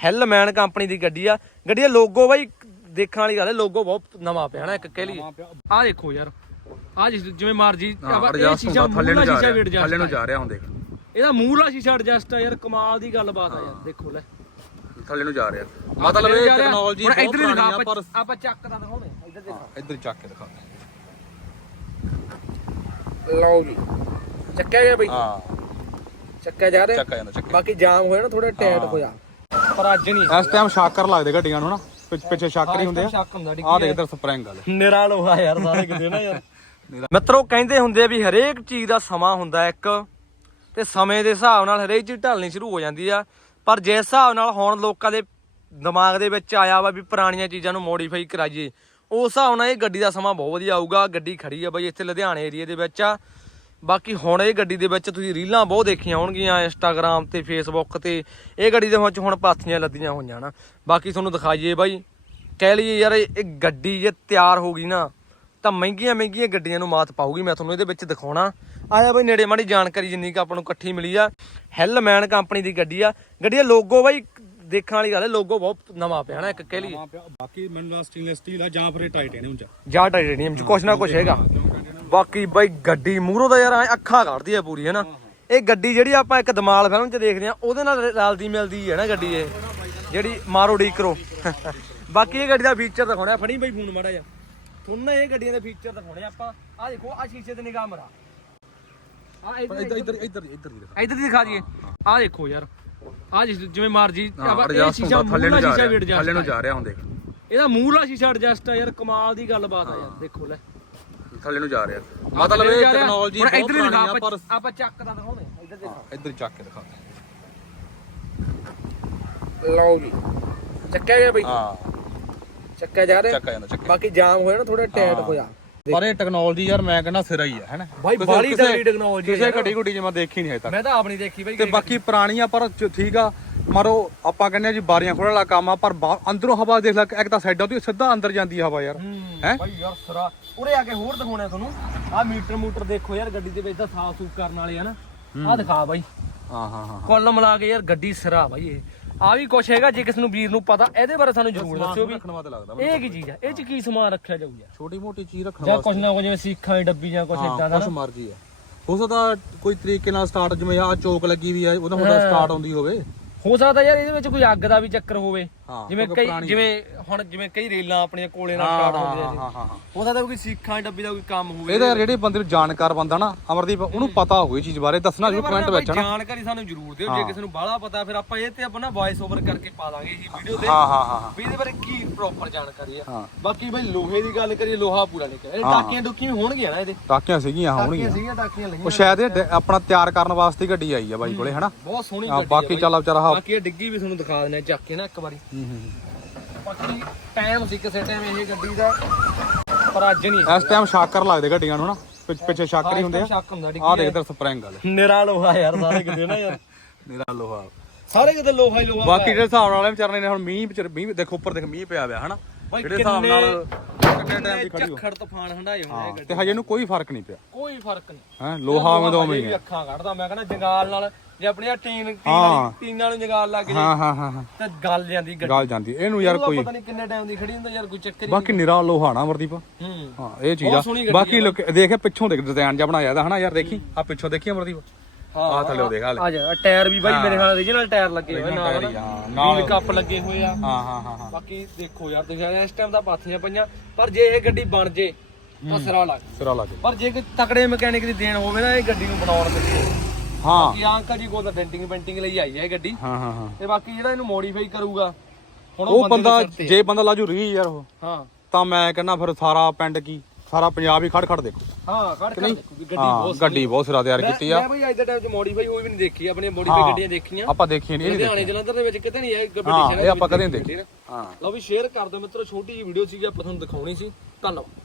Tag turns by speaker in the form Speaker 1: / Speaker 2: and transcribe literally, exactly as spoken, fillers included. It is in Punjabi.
Speaker 1: ਹਿਲਮੈਨ ਕੰਪਨੀ ਦੀ ਗੱਡੀ ਆ। ਗੱਡੀ ਦਾ ਲੋਗੋ ਬਾਈ ਦੇਖਣ ਵਾਲੀ ਗੱਲ ਹੈ, ਲੋਗੋ ਬਹੁਤ ਨਵਾਂ ਪਿਆ ਨਾ ਇੱਕ ਕਹਿ ਲਈ। ਆਹ ਦੇਖੋ ਯਾਰ, ਆਹ ਜਿਵੇਂ ਮਰਜੀ ਇਹ ਸ਼ੀਸ਼ਾ ਥੱਲੇ ਨੂੰ ਜਾ ਰਿਹਾ, ਥੱਲੇ ਨੂੰ ਜਾ ਰਿਹਾ ਹੁਣ ਦੇਖ, ਇਹਦਾ ਮੂਹਰਲਾ ਸ਼ੀਸ਼ਾ ਐਡਜਸਟ ਆ ਯਾਰ, ਕਮਾਲ ਦੀ ਗੱਲਬਾਤ ਆ ਯਾਰ। ਦੇਖੋ ਲੈ
Speaker 2: ਥੱਲੇ ਨੂੰ ਜਾ ਰਿਹਾ, ਮਤਲਬ ਇਹ ਟੈਕਨੋਲੋਜੀ ਬਹੁਤ ਪੁਰਾਣੀ ਆ। ਪਰ
Speaker 1: ਆਪਾਂ ਚੱਕ ਦਾ ਦਿਖਾਉਂਦੇ ਇੱਧਰ ਦੇਖੋ,
Speaker 2: ਇੱਧਰ ਚੱਕ ਕੇ ਦਿਖਾ।
Speaker 1: ਲਓ ਜੀ ਚੱਕਿਆ ਗਿਆ ਬਈ,
Speaker 2: ਹਾਂ
Speaker 1: ਚੱਕਿਆ ਜਾ ਰਿਹਾ,
Speaker 2: ਚੱਕਿਆ ਜਾਂਦਾ ਚੱਕਿਆ।
Speaker 1: ਬਾਕੀ ਜਾਮ ਹੋਇਆ ਨਾ ਥੋੜਾ ਟਾਈਟ ਹੋਇਆ, ਪਰ ਅੱਜ ਨਹੀਂ।
Speaker 2: ਇਸ ਟਾਈਮ ਸ਼ਾਕਰ ਲੱਗਦੇ ਗੱਡੀਆਂ ਨੂੰ ਨਾ, ਪਿੱਛੇ ਸ਼ਾਕਰ ਹੀ ਹੁੰਦੇ ਆ। ਆਹ ਦੇਖ ਇੱਧਰ ਸਪਰਿੰਗ ਵਾਲੇ
Speaker 1: ਨਿਰਾ ਲੋਹਾ ਯਾਰ ਸਾਰੇ ਕਿਤੇ ਨਾ ਯਾਰ। ਮਿੱਤਰੋ ਕਹਿੰਦੇ ਹੁੰਦੇ ਆ ਵੀ ਹਰੇਕ ਚੀਜ਼ ਦਾ ਸਮਾਂ ਹੁੰਦਾ ਇੱਕ, ਤੇ ਸਮੇਂ ਦੇ ਹਿਸਾਬ ਨਾਲ ਹਰੇਕ ਚੀਜ਼ ਢਲਣੀ ਸ਼ੁਰੂ ਹੋ ਜਾਂਦੀ ਆ। ਪਰ ਜਿਸ ਹਿਸਾਬ ਨਾਲ ਹੁਣ ਲੋਕਾਂ ਦੇ ਦਿਮਾਗ ਦੇ ਵਿੱਚ ਆਇਆ ਵਾ ਵੀ ਪੁਰਾਣੀਆਂ ਚੀਜ਼ਾਂ ਨੂੰ ਮੋਡੀਫਾਈ ਕਰਾਈਏ, ਉਸ ਹਿਸਾਬ ਨਾਲ ਇਹ ਗੱਡੀ ਦਾ ਸਮਾਂ ਬਹੁਤ ਵਧੀਆ ਆਊਗਾ। ਗੱਡੀ ਖੜੀ ਆ ਬਾਈ ਇੱਥੇ ਲੁਧਿਆਣੇ ਏਰੀਏ ਦੇ ਵਿੱਚ ਆ। ਬਾਕੀ ਹੁਣ ਇਹ ਗੱਡੀ ਦੇ ਵਿੱਚ ਤੁਸੀਂ ਰੀਲਾਂ ਬਹੁਤ ਦੇਖੀਆਂ ਹੋਣਗੀਆਂ ਇੰਸਟਾਗ੍ਰਾਮ ਤੇ ਫੇਸਬੁੱਕ ਤੇ, ਇਹ ਗੱਡੀ ਦੇ ਵਿੱਚ ਹੁਣ ਪਾਥੀਆਂ ਲੱਦੀਆਂ ਹੋਈਆਂ ਨਾ। ਬਾਕੀ ਤੁਹਾਨੂੰ ਦਿਖਾਈਏ ਬਾਈ, ਕਹਿ ਲਈਏ ਯਾਰ ਇਹ ਗੱਡੀ ਜੇ ਤਿਆਰ ਹੋ ਗਈ ਨਾ ਤਾਂ ਮਹਿੰਗੀਆਂ ਮਹਿੰਗੀਆਂ ਗੱਡੀਆਂ ਨੂੰ ਮਾਤ ਪਾਊਗੀ। ਮੈਂ ਤੁਹਾਨੂੰ ਇਹਦੇ ਵਿੱਚ ਦਿਖਾਉਣਾ ਆਇਆ ਬਾਈ ਨੇੜੇ ਮਾੜੀ ਜਾਣਕਾਰੀ ਜਿੰਨੀ ਕੁ ਆਪਾਂ ਨੂੰ ਇਕੱਠੀ ਮਿਲੀ ਆ। ਹਿਲਮੈਨ ਕੰਪਨੀ ਦੀ ਗੱਡੀ ਆ। ਗੱਡੀ ਦਾ ਲੋਗੋ ਬਾਈ ਦੇਖਣ ਵਾਲੀ ਗੱਲ ਹੈ, ਲੋਗੋ ਬਹੁਤ ਨਵਾਂ ਪਿਆ ਨਾ ਇੱਕ ਕਹਿ ਲਈਏ।
Speaker 2: ਬਾਕੀ ਮੈਨੂੰ ਸਟੇਨਲੈਸ ਸਟੀਲ ਆ ਜਾਂ ਫਿਰ ਟਾਈਟੇਨੀਅਮ ਚ,
Speaker 1: ਜਾਂ ਟਾਈਟੇਨੀਅਮ ਚ ਕੁਛ ਨਾ ਕੁਛ ਹੈਗਾ। ਬਾਕੀ ਬਾਈ ਗੱਡੀ ਮੂਹਰੋਂ ਦਾ ਯਾਰ ਅੱਖਾਂ ਕੱਢਦੀ ਆ ਪੂਰੀ, ਹੈ ਨਾ। ਇਹ ਗੱਡੀ ਜਿਹੜੀ ਆਪਾਂ ਇੱਕ ਦਮਾਲ ਫਿਲਮ ਚ ਦੇਖਦੇ ਆ ਉਹਦੇ ਨਾਲ ਰਲਦੀ ਮਿਲਦੀ ਹੈ ਨਾ ਗੱਡੀ ਇਹ, ਜਿਹੜੀ ਮਾਰੋ ਡੀਕਰੋ। ਬਾਕੀ ਇਹ ਗੱਡੀ ਦਾ ਫੀਚਰ ਦਿਖਾਉਣਾ, ਫੜੀ ਬਾਈ ਫੋਨ ਮਾੜਾ ਜਿਹਾ ਤੁਹਾਨੂੰ ਇਹ ਗੱਡੀਆਂ ਦੇ ਫੀਚਰ ਦਿਖਾਉਣੇ ਆਪਾਂ। ਆਹ ਦੇਖੋ, ਆਹ ਸ਼ੀਸ਼ੇ ਤੇ ਨਿਗਾਹ ਮਰਾ, ਆਹ ਇੱਧਰ ਇੱਧਰ ਇੱਧਰ ਇੱਧਰ ਇੱਧਰ ਦੀ ਦਿਖਾ ਦਈਏ। ਆਹ ਦੇਖੋ ਯਾਰ, ਆਹ ਜਿਵੇਂ ਮਰਜੀ ਇਹ ਸ਼ੀਸ਼ਾ ਥੱਲੇ ਨੂੰ ਜਾ ਰਿਹਾ, ਥੱਲੇ ਨੂੰ ਜਾ ਰਿਹਾ ਹੁਣ ਦੇਖ, ਇਹਦਾ ਮੂਹਰਲਾ ਸ਼ੀਸ਼ਾ ਐਡਜਸਟ ਆ ਯਾਰ, ਕਮਾਲ ਦੀ ਗੱਲਬਾਤ ਆ ਯਾਰ। ਦੇਖੋ ਲੈ ਥੱਲੇ ਨੂੰ ਜਾ ਰਿਹਾ, ਮਤਲਬ ਇਹ ਟੈਕਨੋਲੋਜੀ ਬਹੁਤ ਪੁਰਾਣੀ ਆ। ਪਰ ਆਪਾਂ ਚੱਕ ਦਾ ਦਿਖਾਉਂਦੇ ਇੱਧਰ ਦੇਖੋ,
Speaker 2: ਇੱਧਰ ਚੱਕ ਕੇ ਦਿਖਾ।
Speaker 1: ਲਓ ਜੀ ਚੱਕਿਆ ਗਿਆ ਬਈ,
Speaker 2: ਹਾਂ
Speaker 1: ਚੱਕਿਆ ਜਾ ਰਿਹਾ,
Speaker 2: ਚੱਕਿਆ ਜਾਂਦਾ ਚੱਕਿਆ।
Speaker 1: ਬਾਕੀ ਜਾਮ ਹੋਇਆ ਨਾ ਥੋੜਾ ਟਾਈਟ ਹੋਇਆ।
Speaker 2: ਪਰ ਇਹ ਟੈਕਨੋਲੋਜੀ ਯਾਰ ਮੈਂ ਕਹਿੰਦਾ ਸਿਰਾ ਹੀ ਹੈ, ਹੈਨਾ
Speaker 1: ਬਾਈ ਬਾਲੀ ਤਗੜੀ ਟੈਕਨੋਲੋਜੀ
Speaker 2: ਕਿਸੇ ਗੱਡੀ ਗੁੱਡੀ ਜਿਵੇਂ ਦੇਖੀ ਨਹੀਂ ਹੈ ਤੱਕ।
Speaker 1: ਮੈਂ ਤਾਂ ਆਪ ਨਹੀਂ ਦੇਖੀ ਬਾਈ।
Speaker 2: ਤੇ ਬਾਕੀ ਪੁਰਾਣੀਆਂ ਪਰ ਠੀਕ ਆ, ਮਾਰੋ ਆਪਾਂ ਕਹਿੰਦੇ ਆ ਜੀ ਬਾਰੀਆਂ ਖੋਲਣ ਵਾਲਾ ਕੰਮ ਆ, ਪਰ ਅੰਦਰੋਂ ਹਵਾ ਦੇਖ ਲੈ, ਇੱਕ ਤਾਂ ਸਾਈਡਾਂ ਤੋਂ ਸਿੱਧਾ ਅੰਦਰ ਜਾਂਦੀ ਹਵਾ ਯਾਰ,
Speaker 1: ਹੈ ਬਾਈ ਯਾਰ ਸਿਰਾ। ਉਰੇ ਆ ਕੇ ਹੋਰ ਦਿਖਾਉਣਾ ਤੁਹਾਨੂੰ, ਆਹ ਮੀਟਰ ਮੂਟਰ ਦੇਖੋ ਯਾਰ ਗੱਡੀ ਦੇ ਵਿੱਚ ਤਾਂ ਸਾਫ ਸੂਫ ਕਰਨ ਵਾਲੇ ਹਨ। ਆਹ ਦਿਖਾ ਬਾਈ,
Speaker 2: ਹਾਂ ਹਾਂ ਹਾਂ
Speaker 1: ਕੁੱਲ ਮਿਲਾ ਕੇ ਯਾਰ ਗੱਡੀ ਸਿਰਾ ਬਾਈ। ਇਹ ਆ ਵੀ ਕੁਛ ਹੈਗਾ, ਜੇ ਕਿਸ ਨੂੰ ਵੀਰ ਨੂੰ ਪਤਾ ਇਹਦੇ ਬਾਰੇ ਸਾਨੂੰ ਜ਼ਰੂਰ ਦੱਸਿਓ ਵੀ ਇਹ ਕੀ ਚੀਜ਼ ਆ, ਇਹ ਚ ਕੀ ਸਮਾਨ ਰੱਖਿਆ ਜਾਊਗਾ।
Speaker 2: ਛੋਟੀ ਮੋਟੀ ਚੀਜ਼ ਰੱਖਣਾ
Speaker 1: ਜਾਂ ਕੁਛ ਨਾ ਕੁਛ ਜਿਵੇਂ ਸੀਖਾਂ ਦੀ ਡੱਬੀ ਜਾਂ ਕੁਛ ਇਦਾਂ ਦਾ,
Speaker 2: ਕੁਛ ਮਰਜ਼ੀ ਆ। ਹੋ ਸਕਦਾ ਕੋਈ ਤਰੀਕੇ ਨਾਲ ਸਟਾਰਟ, ਜਿਵੇਂ ਆ ਚੋਕ ਲੱਗੀ ਵੀ ਆ ਉਹਦਾ ਮਤਲਬ ਸਟਾਰਟ ਆਉਂਦੀ ਹੋਵੇ।
Speaker 1: ਹੋ ਸਕਦਾ ਯਾਰ ਇਹਦੇ ਵਿੱਚ ਕੋਈ ਅੱਗ ਦਾ ਵੀ ਚੱਕਰ ਹੋਵੇ, ਜਿਵੇਂ ਕਈ ਜਿਵੇਂ ਹੁਣ ਜਿਵੇਂ ਕਈ ਰੇਲਾਂ ਆਪਣੀਆਂ ਕੋਲੇ ਨਾਲ ਸਟਾਰਟ ਹੁੰਦੀਆਂ ਸੀ। ਹੋ ਸਕਦਾ ਕੋਈ ਸੀਖਾਂ ਦੀ ਡੱਬੀ ਦਾ ਕੋਈ ਕੰਮ ਹੋਵੇ।
Speaker 2: ਇਹਦਾ ਜਿਹੜੇ ਬੰਦੇ ਨੂੰ ਜਾਣਕਾਰ ਬੰਦਾ ਨਾ ਅਮਰਦੀਪ, ਉਹਨੂੰ ਪਤਾ ਹੋਵੇ ਚੀਜ਼ ਬਾਰੇ, ਦੱਸਣਾ ਜ਼ਰੂਰ ਕਮੈਂਟ ਵਿੱਚ ਨਾ।
Speaker 1: ਜਾਣਕਾਰੀ ਸਾਨੂੰ ਜ਼ਰੂਰ ਦਿਓ, ਜੇ ਕਿਸੇ ਨੂੰ ਬਾਹਲਾ ਪਤਾ ਫਿਰ ਆਪਾਂ ਇਹ ਤੇ ਆਪਣਾ ਵੌਇਸ ਓਵਰ ਕਰਕੇ ਪਾ ਦਾਂਗੇ ਇਹ ਵੀਡੀਓ ਤੇ।
Speaker 2: ਹਾਂ ਹਾਂ ਹਾਂ
Speaker 1: ਵੀ ਇਹਦੇ ਬਾਰੇ ਕੀ ਪ੍ਰੋਪਰ ਜਾਣਕਾਰੀ ਆ। ਬਾਕੀ ਬਈ ਲੋਹੇ ਦੀ ਗੱਲ ਕਰੀਏ, ਲੋਹਾ ਪੂਰਾ ਨਿਕਲਿਆ। ਇਹ ਟਾਕੀਆਂ ਡੁਕੀਆਂ ਹੋਣਗੀਆਂ ਨਾ, ਇਹਦੇ
Speaker 2: ਟਾਕੀਆਂ ਸੀਗੀਆਂ ਹੋਣਗੀਆਂ,
Speaker 1: ਸੀਗੀਆਂ ਟਾਕੀਆਂ ਲਈਆਂ।
Speaker 2: ਉਹ ਸ਼ਾਇਦ ਇਹ ਆਪਣਾ ਤਿਆਰ ਕਰਨ ਵਾਸਤੇ ਗੱਡੀ ਆਈ ਆ ਬਾਈ ਕੋਲੇ, ਹਨਾ।
Speaker 1: ਬਹੁਤ ਸੋਹਣੀ ਗੱਡੀ ਆ।
Speaker 2: ਬਾਕੀ ਚੱਲ ਵਿਚਾਰਾ,
Speaker 1: ਬਾਕੀ ਇਹ ਡਿੱਗੀ ਵੀ ਤੁਹਾਨੂੰ ਦਿਖਾ ਦਿੰਦੇ ਚੱਕ ਕੇ ਨਾ ਇੱਕ ਵਾਰੀ। ਬਾਕੀ ਟਾਈਮ ਸੀ ਕਿਸੇ ਟਾਈਮ ਇਹ ਗੱਡੀ ਦਾ, ਪਰ ਅੱਜ ਨਹੀਂ।
Speaker 2: ਇਸ ਟਾਈਮ ਸ਼ਾਕਰ ਲੱਗਦੇ ਗੱਡੀਆਂ ਨੂੰ ਨਾ, ਪਿੱਛੇ ਸ਼ਾਕਰ ਹੀ ਹੁੰਦੇ ਆ। ਆਹ ਦੇਖ ਇੱਧਰ ਸਪਰਿੰਗ ਵਾਲੇ,
Speaker 1: ਨਿਰਾ ਲੋਹਾ ਯਾਰ ਸਾਰੇ ਕਿਤੇ ਨਾ ਯਾਰ,
Speaker 2: ਨਿਰਾ ਲੋਹਾ
Speaker 1: ਸਾਰੇ ਕਿਤੇ ਲੋਹਾ ਹੀ ਲੋਹਾ।
Speaker 2: ਬਾਕੀ ਜਿਹੜੇ ਹਿਸਾਬ ਨਾਲ ਵਿਚਾਰੇ ਨੇ ਹੁਣ ਮੀਂਹ ਮੀਂਹ ਦੇਖੋ ਉੱਪਰ ਦੇਖ ਮੀਂਹ ਪਿਆ ਪਿਆ, ਹਨਾ। ਜਿਹੜੇ ਹਿਸਾਬ ਨਾਲ ਕਿੰਨੇ ਟਾਈਮ ਦੀ ਖੜੀ ਹੋ,
Speaker 1: ਝੱਖੜ ਤੂਫਾਨ ਹੰਡਾਏ ਹੋਣੇ ਗੱਡੀ
Speaker 2: ਤੇ ਹਜੇ ਇਹਨੂੰ ਕੋਈ ਫਰਕ ਨਹੀਂ ਪਿਆ,
Speaker 1: ਕੋਈ ਫਰਕ ਨਹੀਂ।
Speaker 2: ਹੈ ਲੋਹਾ ਉਵੇਂ ਦਾ ਉਵੇਂ ਹੀ
Speaker 1: ਹੈ। ਅੱਖਾਂ ਕੱਢਦਾ ਮੈਂ ਕਹਿੰਦਾ ਜੰਗਾਲ ਨਾਲ, ਜੇ ਆਪਣੀਆਂ ਟੀਨ ਟੀਨ ਟੀਨਾਂ ਨੂੰ ਜੰਗਾਲ ਲੱਗ ਜੇ, ਹਾਂ ਹਾਂ ਹਾਂ ਤੇ ਗੱਲ ਜਾਂਦੀ ਗੱਡੀ,
Speaker 2: ਗੱਲ ਜਾਂਦੀ ਇਹਨੂੰ ਯਾਰ। ਕੋਈ
Speaker 1: ਪਤਾ ਨਹੀਂ ਕਿੰਨੇ ਟਾਈਮ ਦੀ ਖੜੀ ਹੁੰਦਾ ਯਾਰ, ਕੋਈ ਚੱਕਰ ਹੀ।
Speaker 2: ਬਾਕੀ ਨਿਰਾ ਲੋਹਾ ਨਾ ਅਮਰਦੀਪ, ਹਾਂ ਇਹ ਚੀਜ਼ ਆ। ਬਾਕੀ ਲੋਕ ਦੇਖੇ ਪਿੱਛੋਂ ਦੇਖ ਡਿਜ਼ਾਈਨ ਜਿਹਾ ਬਣਾਇਆ ਦਾ, ਹਨਾ ਯਾਰ। ਦੇਖੀ ਆ ਪਿੱਛੋਂ ਦੇਖੀ ਅਮਰਦੀਪ, ਆ ਥੱਲੇ ਦੇਖ ਆ ਜਾ ਟਾਇਰ ਵੀ ਬਾਈ ਮੇਰੇ ਨਾਲ ਓਰੀਜਨਲ ਟਾਇਰ ਲੱਗੇ ਹੋਏ ਨਾਲ, ਨਾਲ ਕੱਪ ਲੱਗੇ ਹੋਏ ਆ। ਹਾਂ ਹਾਂ ਹਾਂ ਬਾਕੀ ਦੇਖੋ ਯਾਰ ਤੁਸੀਂ ਇਸ ਟਾਈਮ ਤਾਂ ਪਾਥੀਆਂ ਪਈਆਂ, ਪਰ ਜੇ ਇਹ ਗੱਡੀ ਬਣ ਜੇ ਤਾਂ ਸਿਰਾ ਲੱਗ ਸਿਰਾ ਲੱਗ। ਪਰ ਜੇ ਕੋਈ ਤਕੜੇ ਮਕੈਨਿਕ ਦੀ ਦੇਣ ਹੋਵੇ ਨਾ ਇਹ ਗੱਡੀ ਨੂੰ ਬਣਾਉਣ ਦੇ, ਹਾਂ ਬਾਕੀ ਅੰਕਲ ਜੀ ਕੋਲ ਤਾਂ ਡੈਂਟਿੰਗ ਪੈਂਟਿੰਗ ਲਈ ਆਈ ਹੈ ਇਹ ਗੱਡੀ। ਹਾਂ ਹਾਂ ਹਾਂ ਤੇ ਬਾਕੀ ਜਿਹੜਾ ਇਹਨੂੰ ਮੋਡੀਫਾਈ ਕਰੂਗਾ ਹੁਣ ਉਹ ਬੰਦਾ, ਜੇ ਬੰਦਾ ਲਾਜੂ ਰੀ ਯਾਰ ਉਹ,
Speaker 1: ਹਾਂ
Speaker 2: ਤਾਂ ਮੈਂ ਕਹਿੰਦਾ ਫਿਰ ਸਾਰਾ ਪਿੰਡ ਕੀ ਸਾਰਾ ਪੰਜਾਬ ਹੀ ਖੜ ਖੜ ਦੇਖੋ।
Speaker 1: ਹਾਂ ਖੜ ਖੜ ਦੇਖੋ ਵੀ ਗੱਡੀ ਬਹੁਤ
Speaker 2: ਗੱਡੀ ਬਹੁਤ ਸਿਰਾ ਤਿਆਰ ਕੀਤੀ ਆ।
Speaker 1: ਮੈਂ ਬਈ ਅੱਜ ਦੇ ਟਾਈਮ 'ਚ ਮੋਡੀਫਾਈ ਹੋਈ ਵੀ ਨਹੀਂ ਦੇਖੀ, ਆਪਣੀਆਂ ਮੋਡੀਫਾਈ ਗੱਡੀਆਂ ਦੇਖੀਆਂ
Speaker 2: ਆਪਾਂ ਦੇਖੀਆਂ ਨਹੀਂ,
Speaker 1: ਲੁਧਿਆਣੇ ਜਲੰਧਰ ਦੇ ਵਿੱਚ ਕਿਤੇ ਨਹੀਂ ਆਈ ਗੱਡੀ।
Speaker 2: ਹਾਂ ਇਹ ਆਪਾਂ ਕਦੇ ਨਹੀਂ ਦੇਖੀ।
Speaker 1: ਹਾਂ ਲਓ ਵੀ ਸ਼ੇਅਰ ਕਰ ਦਿਓ ਮਿੱਤਰੋ, ਛੋਟੀ ਜਿਹੀ ਵੀਡੀਓ ਸੀਗੀ ਆਪਾਂ ਤੁਹਾਨੂੰ ਦਿਖਾਉਣੀ ਸੀ। ਧੰਨਵਾਦ।